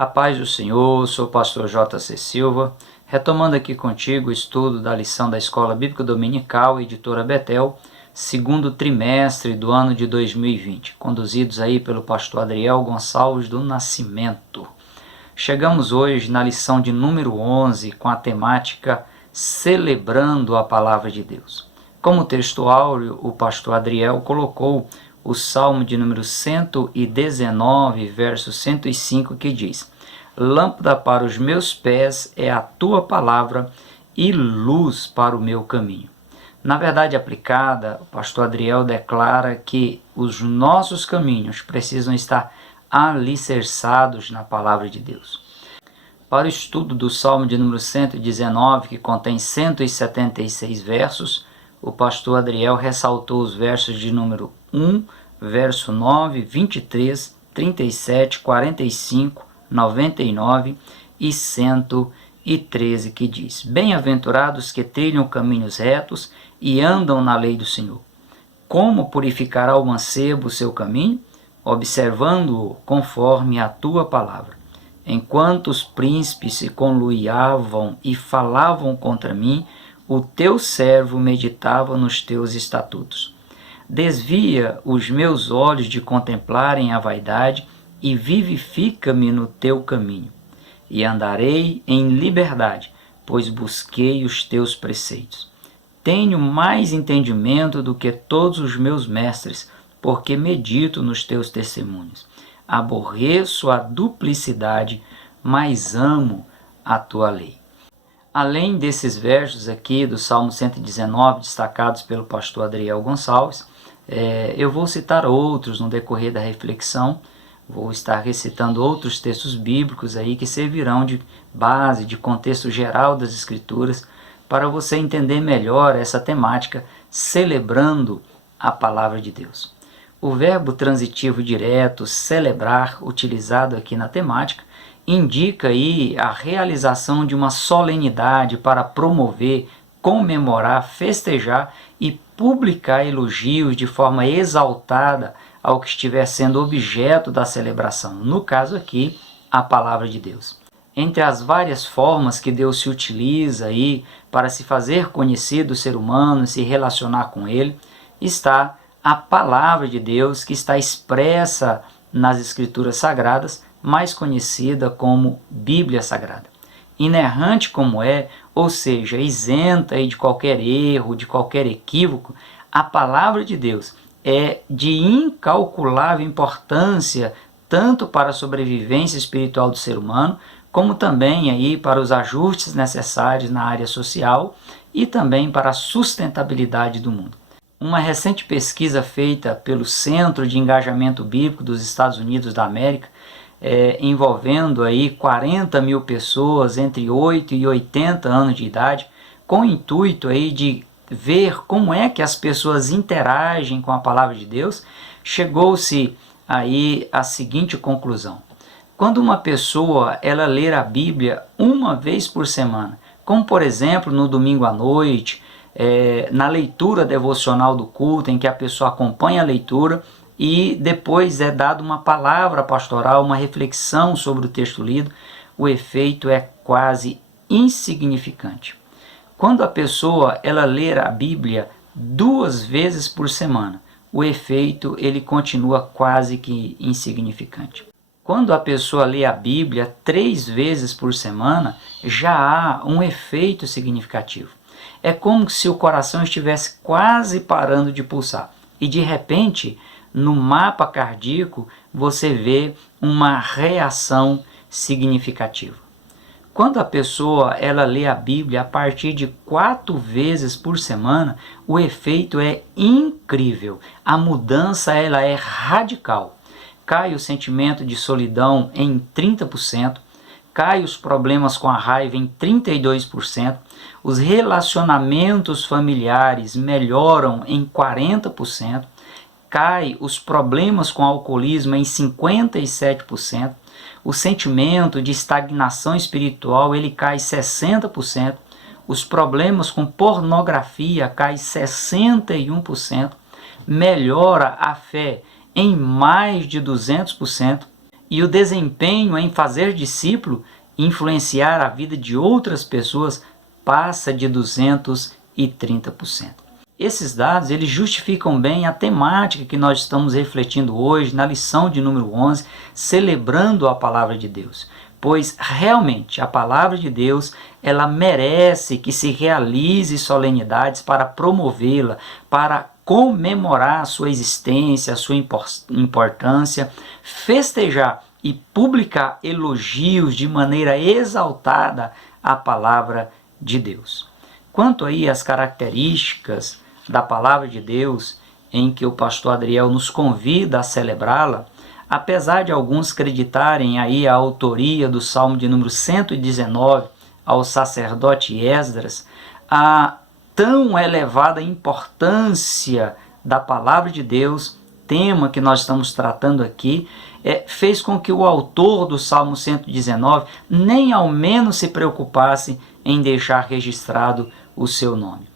A paz do Senhor, sou o pastor J.C. Silva, retomando aqui contigo o estudo da lição da Escola Bíblica Dominical, editora Betel, segundo trimestre do ano de 2020, conduzidos aí pelo pastor Adriel Gonçalves do Nascimento. Chegamos hoje na lição de número 11 com a temática Celebrando a Palavra de Deus. Como texto áureo, o pastor Adriel colocou o Salmo de número 119, verso 105, que diz: Lâmpada para os meus pés é a tua palavra e luz para o meu caminho. Na verdade aplicada, o pastor Adriel declara que os nossos caminhos precisam estar alicerçados na palavra de Deus. Para o estudo do Salmo de número 119, que contém 176 versos, o pastor Adriel ressaltou os versos de número 1, verso 9, 23, 37, 45, 99 e 113, que diz: Bem-aventurados que trilham caminhos retos e andam na lei do Senhor. Como purificará o mancebo o seu caminho? Observando-o conforme a tua palavra. Enquanto os príncipes se conluiavam e falavam contra mim, o teu servo meditava nos teus estatutos. Desvia os meus olhos de contemplarem a vaidade e vivifica-me no teu caminho. E andarei em liberdade, pois busquei os teus preceitos. Tenho mais entendimento do que todos os meus mestres, porque medito nos teus testemunhos. Aborreço a duplicidade, mas amo a tua lei. Além desses versos aqui do Salmo 119, destacados pelo pastor Adriel Gonçalves, eu vou citar outros no decorrer da reflexão. Vou estar recitando outros textos bíblicos aí que servirão de base, de contexto geral das Escrituras, para você entender melhor essa temática, celebrando a palavra de Deus. O verbo transitivo direto, celebrar, utilizado aqui na temática, indica aí a realização de uma solenidade para promover, comemorar, festejar e publicar elogios de forma exaltada ao que estiver sendo objeto da celebração, no caso aqui, a palavra de Deus. Entre as várias formas que Deus se utiliza aí para se fazer conhecido o ser humano, se relacionar com ele, está a palavra de Deus que está expressa nas Escrituras Sagradas, mais conhecida como Bíblia Sagrada. Inerrante como é, ou seja, isenta aí de qualquer erro, de qualquer equívoco, a palavra de Deus é de incalculável importância tanto para a sobrevivência espiritual do ser humano, como também aí para os ajustes necessários na área social e também para a sustentabilidade do mundo. Uma recente pesquisa feita pelo Centro de Engajamento Bíblico dos Estados Unidos da América, envolvendo aí 40 mil pessoas entre 8 e 80 anos de idade, com o intuito aí de ver como é que as pessoas interagem com a palavra de Deus, chegou-se aí à seguinte conclusão: quando uma pessoa ela ler a Bíblia uma vez por semana, como por exemplo no domingo à noite, na leitura devocional do culto, em que a pessoa acompanha a leitura e depois é dada uma palavra pastoral, uma reflexão sobre o texto lido, o efeito é quase insignificante. Quando a pessoa ela ler a Bíblia 2 vezes por semana, o efeito ele continua quase que insignificante. Quando a pessoa lê a Bíblia 3 vezes por semana, já há um efeito significativo. É como se o coração estivesse quase parando de pulsar. E de repente, no mapa cardíaco, você vê uma reação significativa. Quando a pessoa ela lê a Bíblia a partir de 4 vezes por semana, o efeito é incrível. A mudança ela é radical. Cai o sentimento de solidão em 30%, cai os problemas com a raiva em 32%, os relacionamentos familiares melhoram em 40%, cai os problemas com alcoolismo em 57%, o sentimento de estagnação espiritual ele cai 60%, os problemas com pornografia cai 61%, melhora a fé em mais de 200%, e o desempenho em fazer discípulo e influenciar a vida de outras pessoas passa de 230%. Esses dados eles justificam bem a temática que nós estamos refletindo hoje na lição de número 11, celebrando a palavra de Deus. Pois realmente a palavra de Deus ela merece que se realize solenidades para promovê-la, para comemorar a sua existência, a sua importância, festejar e publicar elogios de maneira exaltada à palavra de Deus. Quanto aí às características da palavra de Deus em que o pastor Adriel nos convida a celebrá-la, apesar de alguns acreditarem aí a autoria do Salmo de número 119 ao sacerdote Esdras, a tão elevada importância da palavra de Deus, tema que nós estamos tratando aqui, fez com que o autor do Salmo 119 nem ao menos se preocupasse em deixar registrado o seu nome.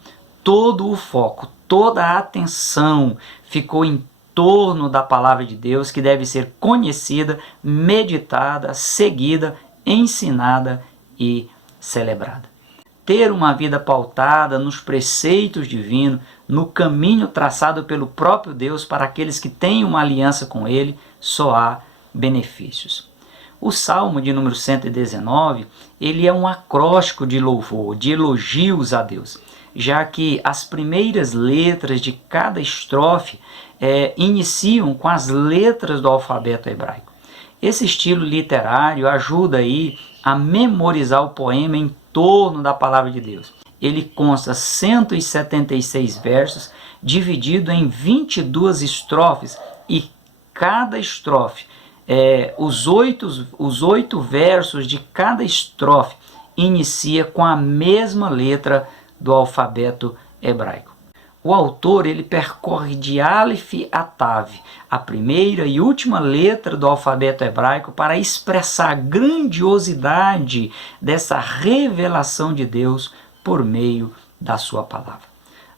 Todo o foco, toda a atenção ficou em torno da palavra de Deus, que deve ser conhecida, meditada, seguida, ensinada e celebrada. Ter uma vida pautada nos preceitos divinos, no caminho traçado pelo próprio Deus para aqueles que têm uma aliança com Ele, só há benefícios. O Salmo de número 119, ele é um acróstico de louvor, de elogios a Deus, já que as primeiras letras de cada estrofe iniciam com as letras do alfabeto hebraico. Esse estilo literário ajuda aí a memorizar o poema em torno da palavra de Deus. Ele consta 176 versos, dividido em 22 estrofes, e cada estrofe, os oito versos de cada estrofe inicia com a mesma letra do alfabeto hebraico. O autor ele percorre de Aleph a Tav, a primeira e última letra do alfabeto hebraico, para expressar a grandiosidade dessa revelação de Deus por meio da sua palavra.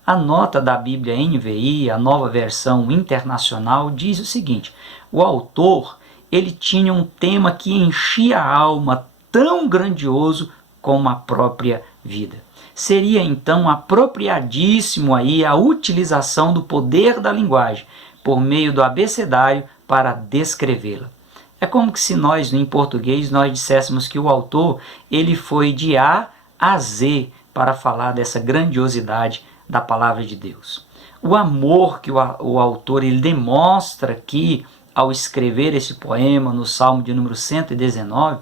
A nota da Bíblia NVI, a nova versão internacional, diz o seguinte: o autor ele tinha um tema que enchia a alma, tão grandioso como a própria vida. Seria então apropriadíssimo aí a utilização do poder da linguagem por meio do abecedário para descrevê-la. É como que se nós, em português, nós disséssemos que o autor ele foi de A a Z para falar dessa grandiosidade da palavra de Deus. O amor que o autor ele demonstra aqui ao escrever esse poema no Salmo de número 119,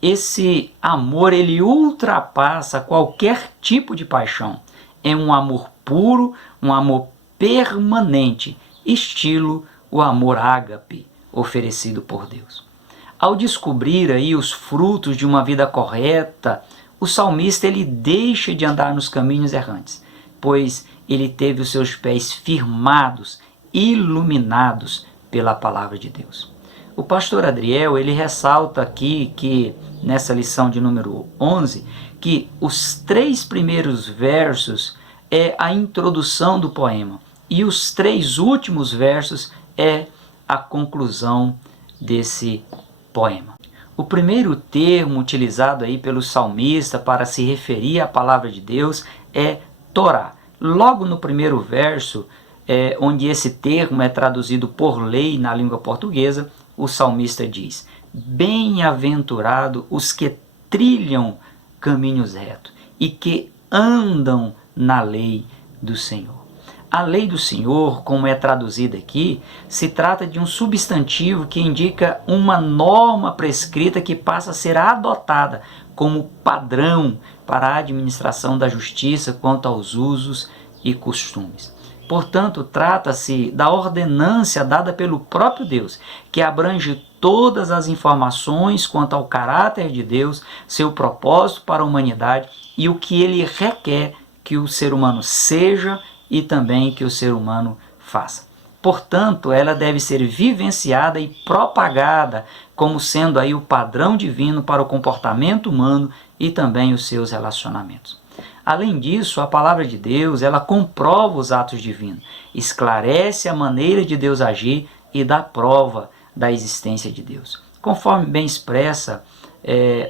esse amor ele ultrapassa qualquer tipo de paixão. É um amor puro, um amor permanente, estilo o amor ágape oferecido por Deus. Ao descobrir aí os frutos de uma vida correta, o salmista ele deixa de andar nos caminhos errantes, pois ele teve os seus pés firmados, iluminados pela palavra de Deus. O pastor Adriel ele ressalta aqui que nessa lição de número 11, que os 3 primeiros versos é a introdução do poema e os 3 últimos versos é a conclusão desse poema. O primeiro termo utilizado aí pelo salmista para se referir à palavra de Deus é Torá. Logo no primeiro verso, onde esse termo é traduzido por lei na língua portuguesa, o salmista diz: bem-aventurado os que trilham caminhos retos e que andam na lei do Senhor. A lei do Senhor, como é traduzida aqui, se trata de um substantivo que indica uma norma prescrita que passa a ser adotada como padrão para a administração da justiça quanto aos usos e costumes. Portanto, trata-se da ordenância dada pelo próprio Deus, que abrange todas as informações quanto ao caráter de Deus, seu propósito para a humanidade e o que ele requer que o ser humano seja e também que o ser humano faça. Portanto, ela deve ser vivenciada e propagada como sendo aí o padrão divino para o comportamento humano e também os seus relacionamentos. Além disso, a palavra de Deus, ela comprova os atos divinos, esclarece a maneira de Deus agir e dá prova da existência de Deus. conforme bem expressa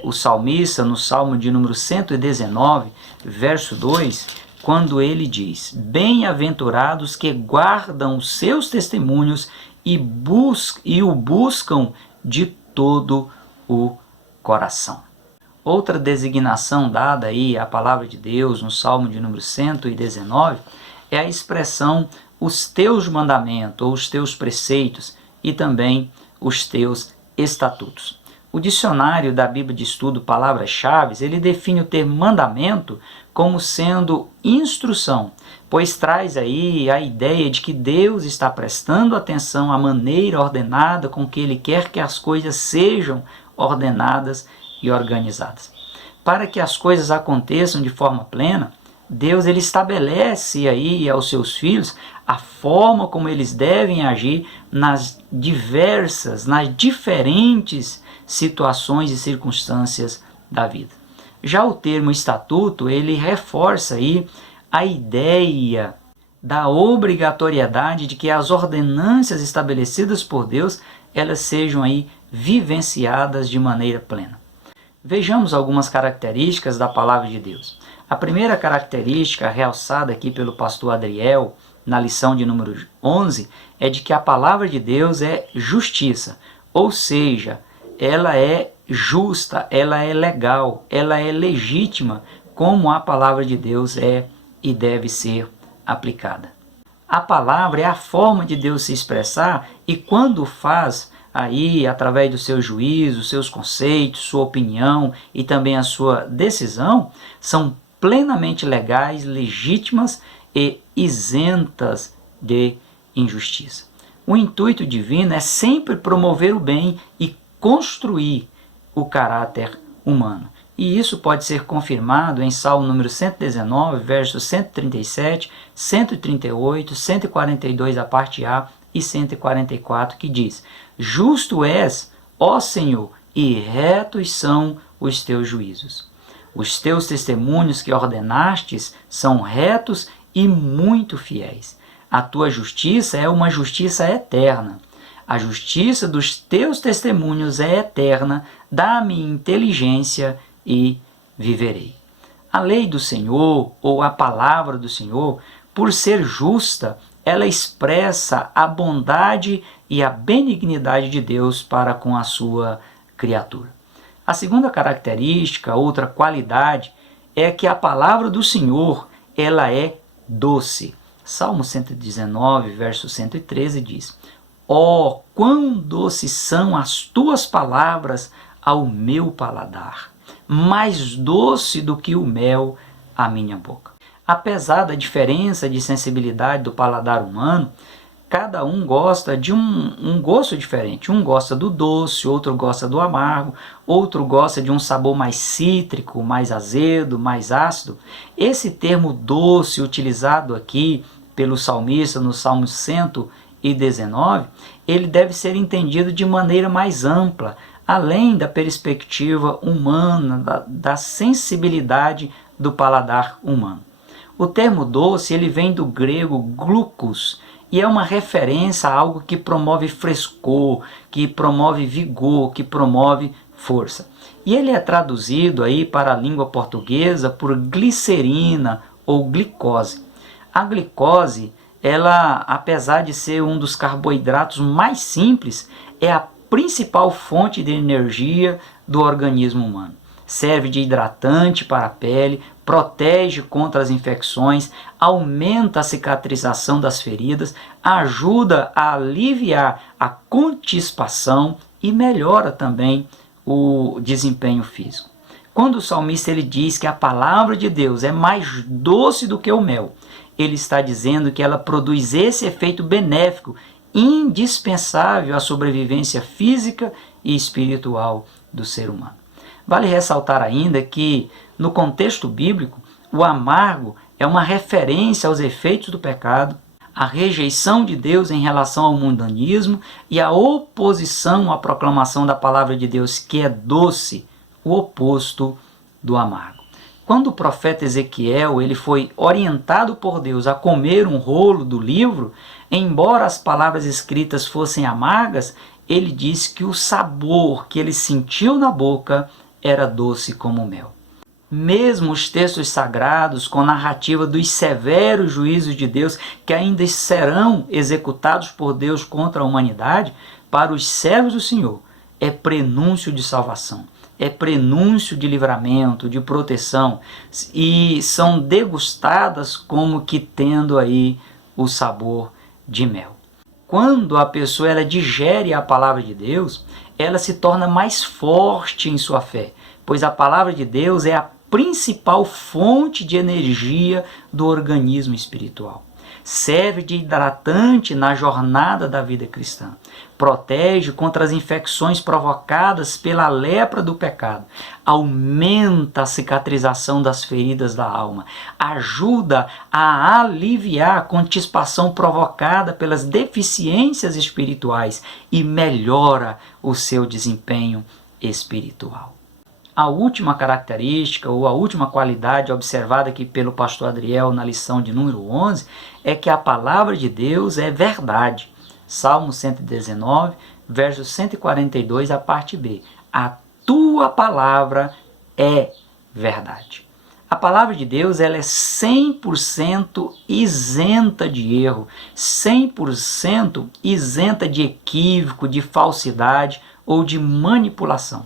o salmista no Salmo de número 119, verso 2, quando ele diz: bem-aventurados que guardam os seus testemunhos e o buscam de todo o coração. Outra designação dada aí à palavra de Deus no Salmo de número 119 é a expressão os teus mandamentos ou os teus preceitos e também os teus estatutos. O dicionário da Bíblia de Estudo Palavras-Chave, ele define o termo mandamento como sendo instrução, pois traz aí a ideia de que Deus está prestando atenção à maneira ordenada com que Ele quer que as coisas sejam ordenadas e organizadas. Para que as coisas aconteçam de forma plena, Deus ele estabelece aí aos seus filhos a forma como eles devem agir nas diferentes situações e circunstâncias da vida. Já o termo estatuto, ele reforça aí a ideia da obrigatoriedade de que as ordenanças estabelecidas por Deus, elas sejam aí vivenciadas de maneira plena. Vejamos algumas características da palavra de Deus. A primeira característica realçada aqui pelo pastor Adriel, na lição de número 11, é de que a palavra de Deus é justiça, ou seja, ela é justa, ela é legal, ela é legítima, como a palavra de Deus é e deve ser aplicada. A palavra é a forma de Deus se expressar e quando faz aí, através dos seus juízos, seus conceitos, sua opinião e também a sua decisão, são plenamente legais, legítimas e isentas de injustiça. O intuito divino é sempre promover o bem e construir o caráter humano. E isso pode ser confirmado em Salmo número 119, versos 137, 138, 142 a parte A e 144, que diz: justo és, ó Senhor, e retos são os teus juízos. Os teus testemunhos que ordenastes são retos e muito fiéis. A tua justiça é uma justiça eterna. A justiça dos teus testemunhos é eterna. Dá-me inteligência e viverei. A lei do Senhor, ou a palavra do Senhor, por ser justa, ela expressa a bondade e a benignidade de Deus para com a sua criatura. A segunda característica, outra qualidade, é que a palavra do Senhor, ela é doce. Salmo 119, verso 113 diz: ó, quão doces são as tuas palavras ao meu paladar, mais doce do que o mel à minha boca. Apesar da diferença de sensibilidade do paladar humano, cada um gosta de um gosto diferente. Um gosta do doce, outro gosta do amargo, outro gosta de um sabor mais cítrico, mais azedo, mais ácido. Esse termo doce utilizado aqui pelo salmista no Salmo 119, ele deve ser entendido de maneira mais ampla, além da perspectiva humana, da sensibilidade do paladar humano. O termo doce ele vem do grego glucos, e é uma referência a algo que promove frescor, que promove vigor, que promove força. E ele é traduzido aí para a língua portuguesa por glicerina ou glicose. A glicose, ela, apesar de ser um dos carboidratos mais simples, é a principal fonte de energia do organismo humano. Serve de hidratante para a pele, protege contra as infecções, aumenta a cicatrização das feridas, ajuda a aliviar a constipação e melhora também o desempenho físico. Quando o salmista ele diz que a palavra de Deus é mais doce do que o mel, ele está dizendo que ela produz esse efeito benéfico indispensável à sobrevivência física e espiritual do ser humano. Vale ressaltar ainda que, no contexto bíblico, o amargo é uma referência aos efeitos do pecado, a rejeição de Deus em relação ao mundanismo e a oposição à proclamação da palavra de Deus, que é doce, o oposto do amargo. Quando o profeta Ezequiel ele foi orientado por Deus a comer um rolo do livro, embora as palavras escritas fossem amargas, ele disse que o sabor que ele sentiu na boca era doce como mel. Mesmo os textos sagrados, com narrativa dos severos juízos de Deus que ainda serão executados por Deus contra a humanidade, para os servos do Senhor, é prenúncio de salvação, é prenúncio de livramento, de proteção, e são degustadas como que tendo aí o sabor de mel. Quando a pessoa ela digere a palavra de Deus, ela se torna mais forte em sua fé, pois a palavra de Deus é a principal fonte de energia do organismo espiritual. Serve de hidratante na jornada da vida cristã. Protege contra as infecções provocadas pela lepra do pecado. Aumenta a cicatrização das feridas da alma. Ajuda a aliviar a constipação provocada pelas deficiências espirituais e melhora o seu desempenho espiritual. A última característica ou a última qualidade observada aqui pelo pastor Adriel na lição de número 11 é que a palavra de Deus é verdade. Salmo 119, verso 142, a parte B. A tua palavra é verdade. A palavra de Deus ela é 100% isenta de erro, 100% isenta de equívoco, de falsidade ou de manipulação.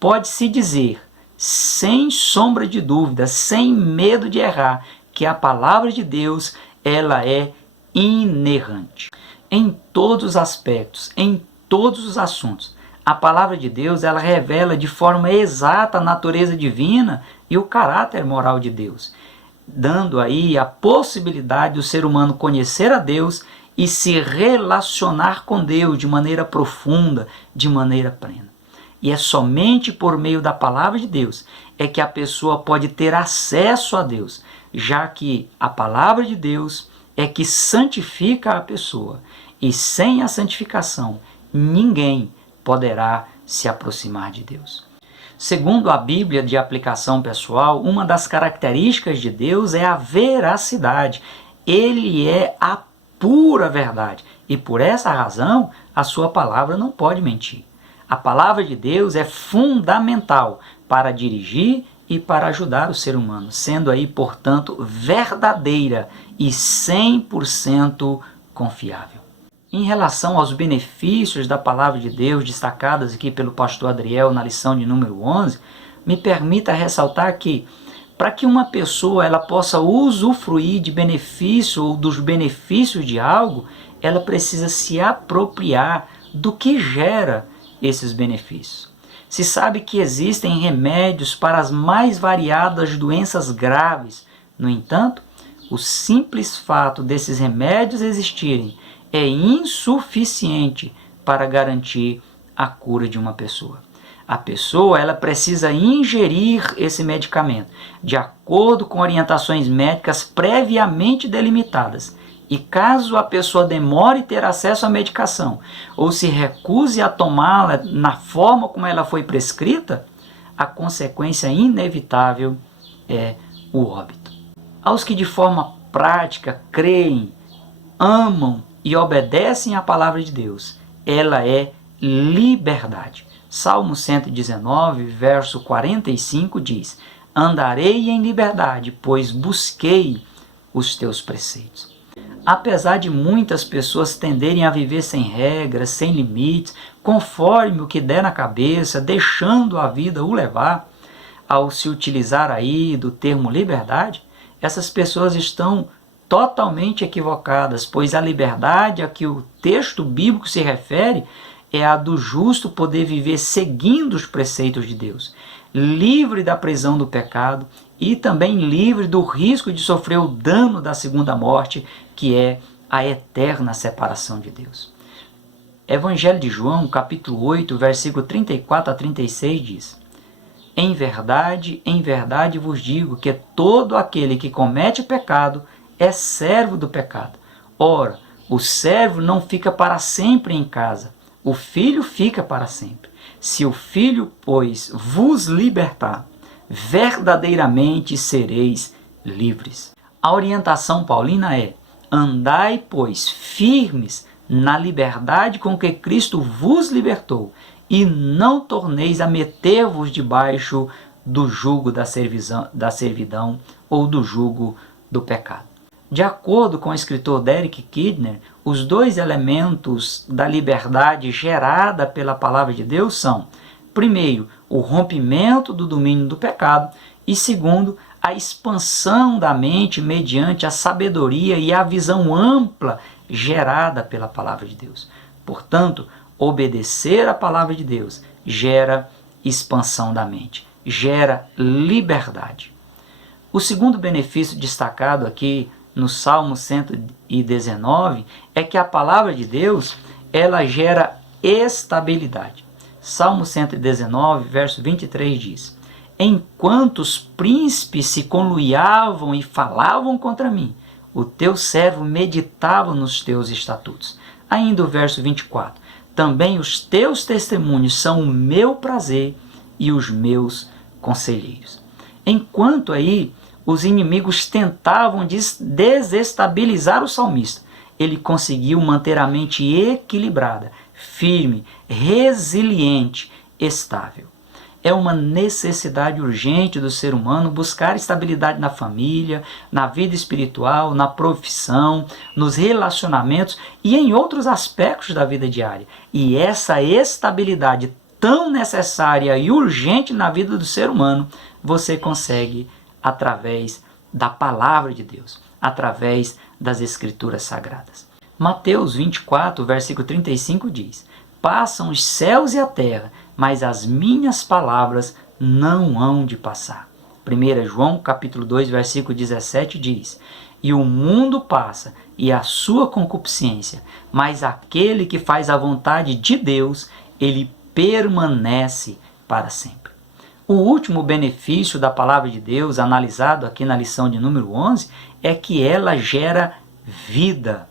Pode-se dizer, sem sombra de dúvida, sem medo de errar, que a palavra de Deus ela é inerrante. Em todos os aspectos, em todos os assuntos, a palavra de Deus ela revela de forma exata a natureza divina e o caráter moral de Deus, dando aí a possibilidade do ser humano conhecer a Deus e se relacionar com Deus de maneira profunda, de maneira plena. E é somente por meio da palavra de Deus é que a pessoa pode ter acesso a Deus, já que a palavra de Deus é que santifica a pessoa. E sem a santificação, ninguém poderá se aproximar de Deus. Segundo a Bíblia de aplicação pessoal, uma das características de Deus é a veracidade. Ele é a pura verdade. E por essa razão, a sua palavra não pode mentir. A palavra de Deus é fundamental para dirigir e para ajudar o ser humano, sendo aí, portanto, verdadeira e 100% confiável. Em relação aos benefícios da palavra de Deus, destacadas aqui pelo pastor Adriel na lição de número 11, me permita ressaltar que, para que uma pessoa ela possa usufruir de benefício ou dos benefícios de algo, ela precisa se apropriar do que gera esses benefícios. Se sabe que existem remédios para as mais variadas doenças graves. No entanto, o simples fato desses remédios existirem é insuficiente para garantir a cura de uma pessoa. A pessoa ela precisa ingerir esse medicamento de acordo com orientações médicas previamente delimitadas. E caso a pessoa demore ter acesso à medicação ou se recuse a tomá-la na forma como ela foi prescrita, a consequência inevitável é o óbito. Aos que de forma prática creem, amam e obedecem à palavra de Deus, ela é liberdade. Salmo 119, verso 45 diz: andarei em liberdade, pois busquei os teus preceitos. Apesar de muitas pessoas tenderem a viver sem regras, sem limites, conforme o que der na cabeça, deixando a vida o levar, ao se utilizar aí do termo liberdade, essas pessoas estão totalmente equivocadas, pois a liberdade a que o texto bíblico se refere é a do justo poder viver seguindo os preceitos de Deus, livre da prisão do pecado e também livre do risco de sofrer o dano da segunda morte, que é a eterna separação de Deus. Evangelho de João, capítulo 8, versículo 34 a 36 diz: em verdade vos digo que todo aquele que comete pecado é servo do pecado. Ora, o servo não fica para sempre em casa, o filho fica para sempre. Se o filho, pois, vos libertar, verdadeiramente sereis livres. A orientação paulina é: andai, pois, firmes na liberdade com que Cristo vos libertou, e não torneis a meter-vos debaixo do jugo da servidão ou do jugo do pecado. De acordo com o escritor Derek Kidner, os dois elementos da liberdade gerada pela palavra de Deus são, primeiro, o rompimento do domínio do pecado e, segundo, a expansão da mente mediante a sabedoria e a visão ampla gerada pela palavra de Deus. Portanto, obedecer à palavra de Deus gera expansão da mente, gera liberdade. O segundo benefício destacado aqui no Salmo 119 é que a palavra de Deus, ela gera estabilidade. Salmo 119, verso 23 diz: enquanto os príncipes se conluiavam e falavam contra mim, o teu servo meditava nos teus estatutos. Ainda o verso 24: também os teus testemunhos são o meu prazer e os meus conselheiros. Enquanto aí os inimigos tentavam desestabilizar o salmista, ele conseguiu manter a mente equilibrada, firme, resiliente, estável. É uma necessidade urgente do ser humano buscar estabilidade na família, na vida espiritual, na profissão, nos relacionamentos e em outros aspectos da vida diária. E essa estabilidade tão necessária e urgente na vida do ser humano, você consegue através da palavra de Deus, através das Escrituras Sagradas. Mateus 24, versículo 35 diz: passam os céus e a terra, mas as minhas palavras não hão de passar. 1 João capítulo 2, versículo 17 diz: e o mundo passa e a sua concupiscência, mas aquele que faz a vontade de Deus, ele permanece para sempre. O último benefício da palavra de Deus, analisado aqui na lição de número 11, é que ela gera vida.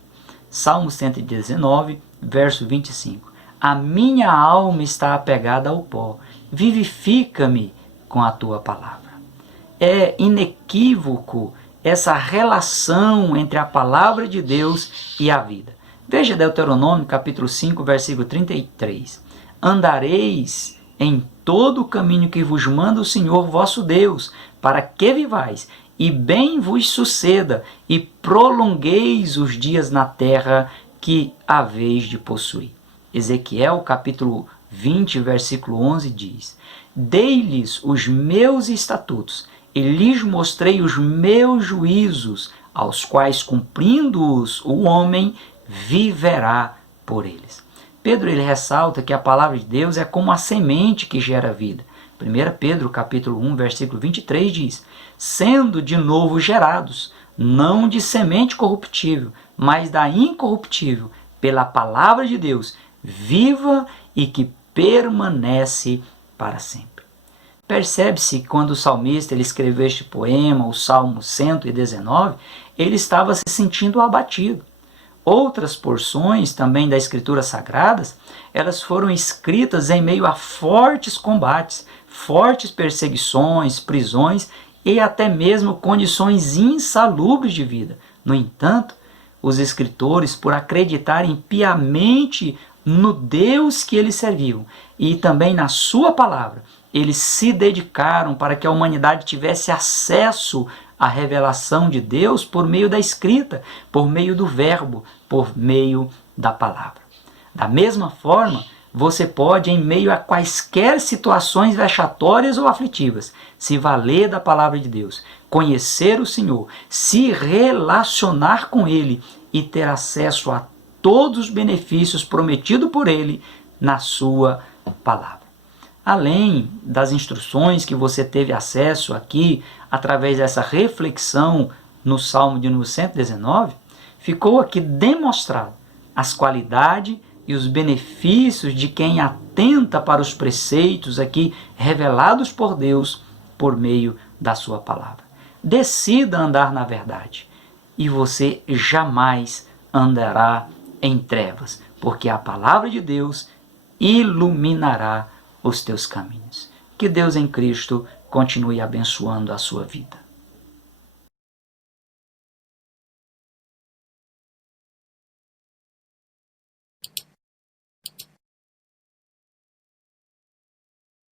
Salmo 119, verso 25. A minha alma está apegada ao pó, vivifica-me com a tua palavra. É inequívoco essa relação entre a palavra de Deus e a vida. Veja Deuteronômio capítulo 5, versículo 33. Andareis em todo o caminho que vos manda o Senhor vosso Deus, para que vivais, e bem vos suceda, e prolongueis os dias na terra que haveis de possuir. Ezequiel capítulo 20, versículo 11 diz: dei-lhes os meus estatutos, e lhes mostrei os meus juízos, aos quais cumprindo-os o homem viverá por eles. Pedro ele ressalta que a palavra de Deus é como a semente que gera vida. 1 Pedro capítulo 1, versículo 23 diz: sendo de novo gerados, não de semente corruptível, mas da incorruptível, pela palavra de Deus, viva e que permanece para sempre. Percebe-se que quando o salmista ele escreveu este poema, o Salmo 119, ele estava se sentindo abatido. Outras porções também das Escrituras Sagradas, elas foram escritas em meio a fortes combates, fortes perseguições, prisões e até mesmo condições insalubres de vida. No entanto, os escritores, por acreditarem piamente no Deus que eles serviam e também na sua palavra, eles se dedicaram para que a humanidade tivesse acesso à revelação de Deus por meio da escrita, por meio do verbo, por meio da palavra. Da mesma forma, você pode, em meio a quaisquer situações vexatórias ou aflitivas, se valer da palavra de Deus, conhecer o Senhor, se relacionar com Ele e ter acesso a todos os benefícios prometidos por Ele na sua palavra. Além das instruções que você teve acesso aqui, através dessa reflexão no Salmo de número 119, ficou aqui demonstrado as qualidades e os benefícios de quem atenta para os preceitos aqui revelados por Deus por meio da sua palavra. Decida andar na verdade e você jamais andará em trevas, porque a palavra de Deus iluminará os teus caminhos. Que Deus em Cristo continue abençoando a sua vida.